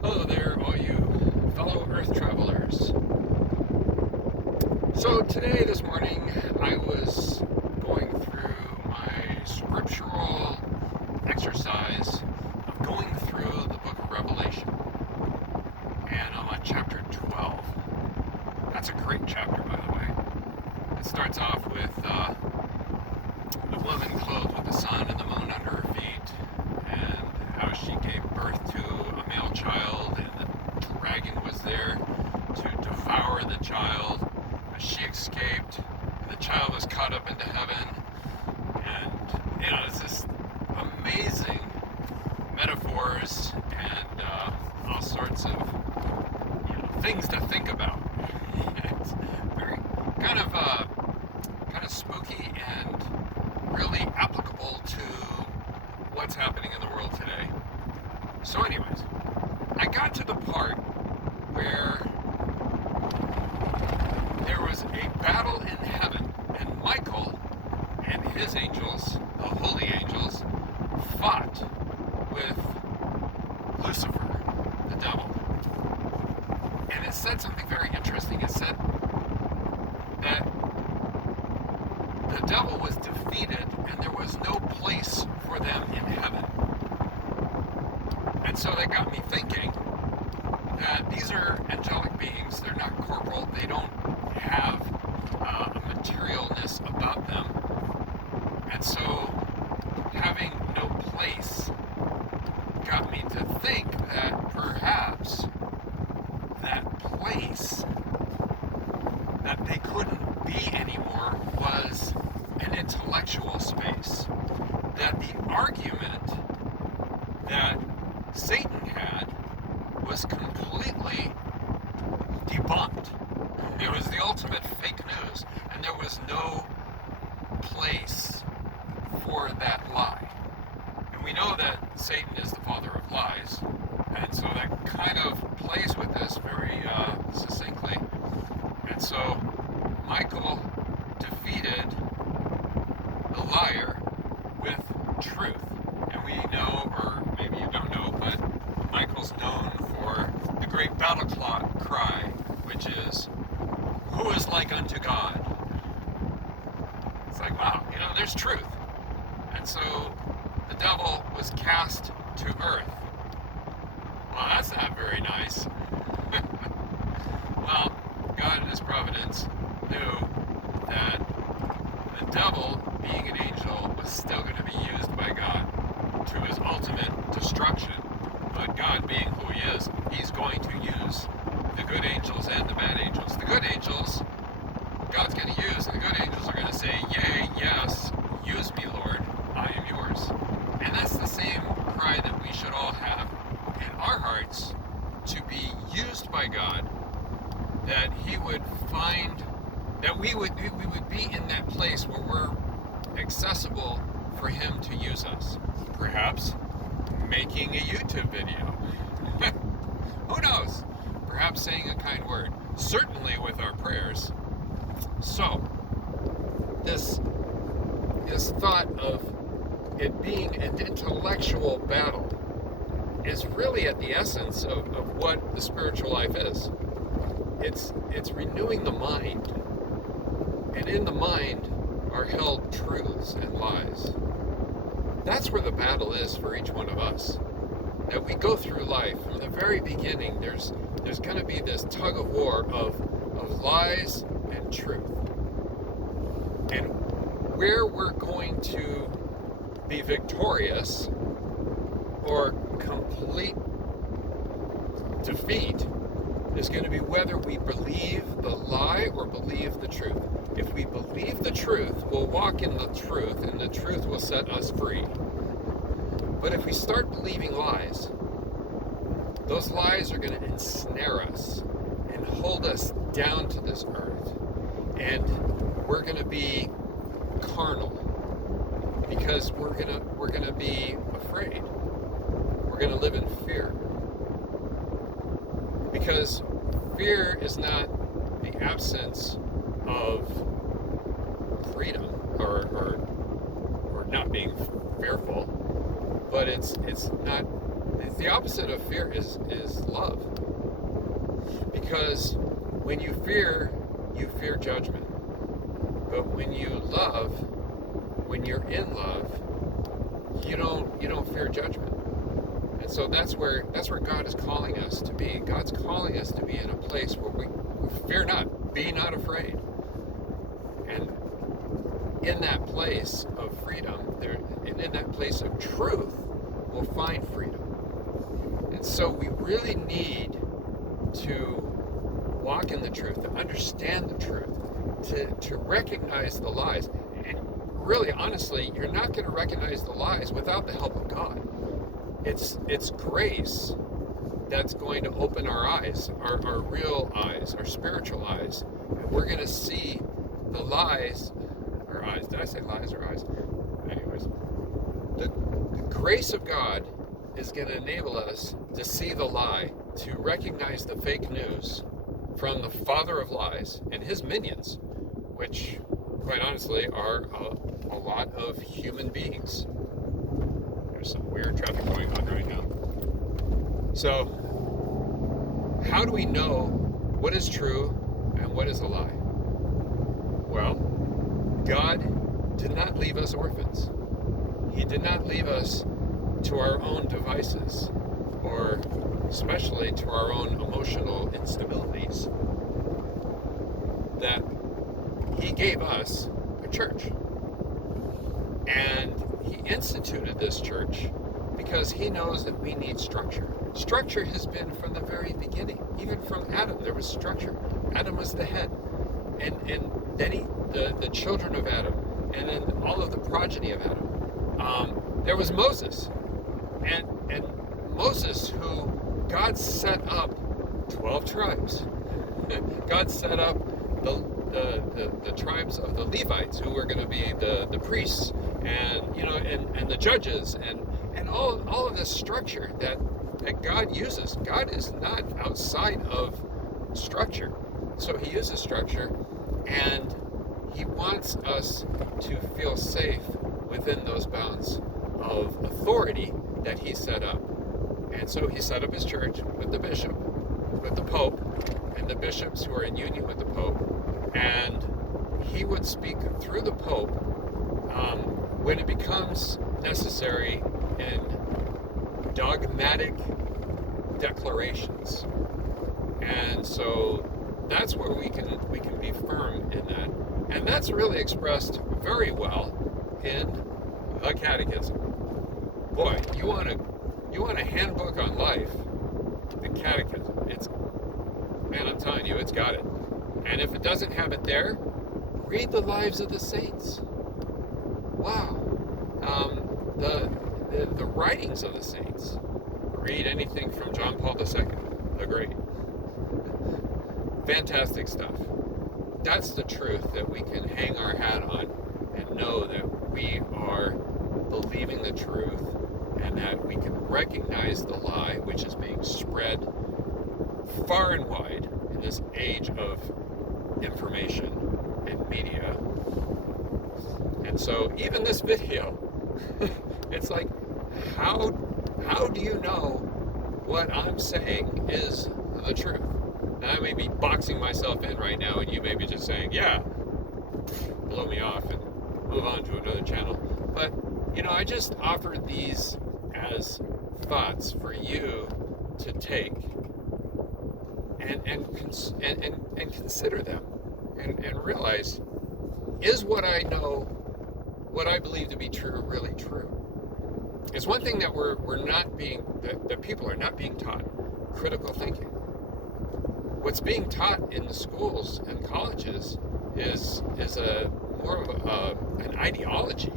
Hello there, all you fellow Earth travelers. So today, this morning, I was going through my scriptural exercise of going through the book of Revelation. And I'm on chapter 12. That's a great chapter, by the way. It starts off with a woman clothed with the sun and the moon under her feet, and how she gave birth to a male child, and the dragon was there to devour the child. But she escaped, and the child was caught up into heaven. And it's just amazing metaphors and all sorts of things to think about. It's very kind of spooky and really applicable to what's happening in the world today. So anyways, I got to the part where there was a battle in heaven, and Michael and his angels, the holy angels, fought with Lucifer, the devil. And it said something very interesting. It said that the devil was defeated and there was no place for them in heaven. And so that got me thinking that these are angelic beings. They're not corporal. They don't have a materialness about them. And so having no place got me to think that perhaps that place that they couldn't be anymore was an intellectual space. That the argument that Satan had was completely debunked. It was the ultimate fake news, and there was no place for that lie. And we know that Satan is the father of lies, and so that kind of plays with this very succinctly. And so Michael defeated the liar with truth. And we know, or maybe you don't know, but Michael's known for the great battle cry, which is, "Who is like unto God?" It's like, wow, there's truth. And so the devil was cast to earth. Well, that's not very nice. Well, God in his providence knew that the devil, being an angel, was still going to be used by God to his ultimate destruction. But God, being who he is, he's going to use the good angels and the bad angels. The good angels, God's going to use, and the good angels are going to say, "Yea, yes, use me, Lord, I am yours." And that's the same cry that we should all have in our hearts, to be used by God, that he would find, that we would be in that place where we're accessible for him to use us. Perhaps making a YouTube video. Who knows? Perhaps saying a kind word. Certainly with our prayers. So, this thought of it being an intellectual battle is really at the essence of what the spiritual life is. It's renewing the mind. And in the mind are held truths and lies. That's where the battle is for each one of us. That we go through life from the very beginning. There's going to be this tug of war of lies and truth. And where we're going to be victorious or complete defeat is going to be whether we believe the lie or believe the truth. If we believe the truth, we'll walk in the truth, and the truth will set us free. But if we start believing lies, those lies are going to ensnare us and hold us down to this earth. And we're going to be carnal because we're going to be afraid. We're going to live in fear. Because fear is not the absence of freedom or not being fearful, but it's the opposite of fear is love. Because when you fear judgment. But when you love, when you're in love, you don't fear judgment. And so that's where God is calling us to be. God's calling us to be in a place where we fear not, be not afraid. And in that place of freedom, and in that place of truth, we'll find freedom. And so we really need to walk in the truth, to understand the truth, to recognize the lies. And really, honestly, you're not going to recognize the lies without the help of God. It's grace that's going to open our eyes, our real eyes, our spiritual eyes. And we're going to see the lies, or eyes. Did I say lies or eyes? Anyways, the grace of God is going to enable us to see the lie, to recognize the fake news from the father of lies and his minions, which, quite honestly, are a lot of human beings. There's some weird traffic going on right now. So, how do we know what is true and what is a lie? Well, God did not leave us orphans. He did not leave us to our own devices, or especially to our own emotional instabilities. That He gave us a church. And He instituted this church because He knows that we need structure. Structure has been from the very beginning. Even from Adam, there was structure. Adam was the head. And then the children of Adam, and then all of the progeny of Adam. There was Moses. And Moses, who God set up 12 tribes. God set up the tribes of the Levites, who were going to be the priests, and the judges, and all of this structure that God uses. God is not outside of structure. So He uses structure, and He wants us to feel safe within those bounds of authority that He set up. And so He set up His church with the bishop, with the pope, and the bishops who are in union with the pope. And He would speak through the pope when it becomes necessary in dogmatic declarations. And so that's where we can be firm in that. And that's really expressed very well in the Catechism. Boy, you want a handbook on life, the Catechism. I'm telling you, it's got it. And if it doesn't have it there, read the lives of the saints. Wow. The writings of the saints. Read anything from John Paul II, the Great. Fantastic stuff. That's the truth that we can hang our hat on and know that we are believing the truth, and that we can recognize the lie, which is being spread far and wide in this age of information and media. And so even this video, it's like, how do you know what I'm saying is the truth? And I may be boxing myself in right now, and you may be just saying, yeah, blow me off and move on to another channel. But, I just offered these as thoughts for you to take and consider them and realize, is what I know, what I believe to be true, really true? It's one thing that that people are not being taught critical thinking. What's being taught in the schools and colleges is more of an ideology.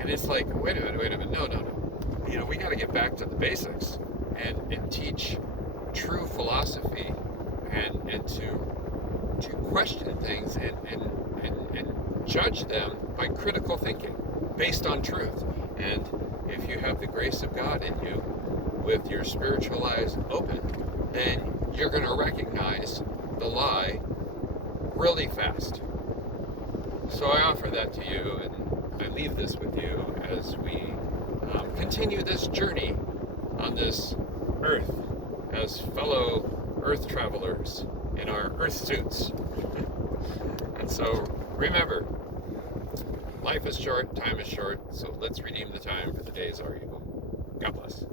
And it's like, wait a minute, no. We got to get back to the basics and teach true philosophy and to question things and judge them by critical thinking based on truth. And if you have the grace of God in you, with your spiritual eyes open, then you're going to recognize the lie really fast. So I offer that to you, and I leave this with you as we continue this journey on this earth as fellow earth travelers in our earth suits. And so remember, life is short, time is short, so let's redeem the time, for the days are evil. God bless.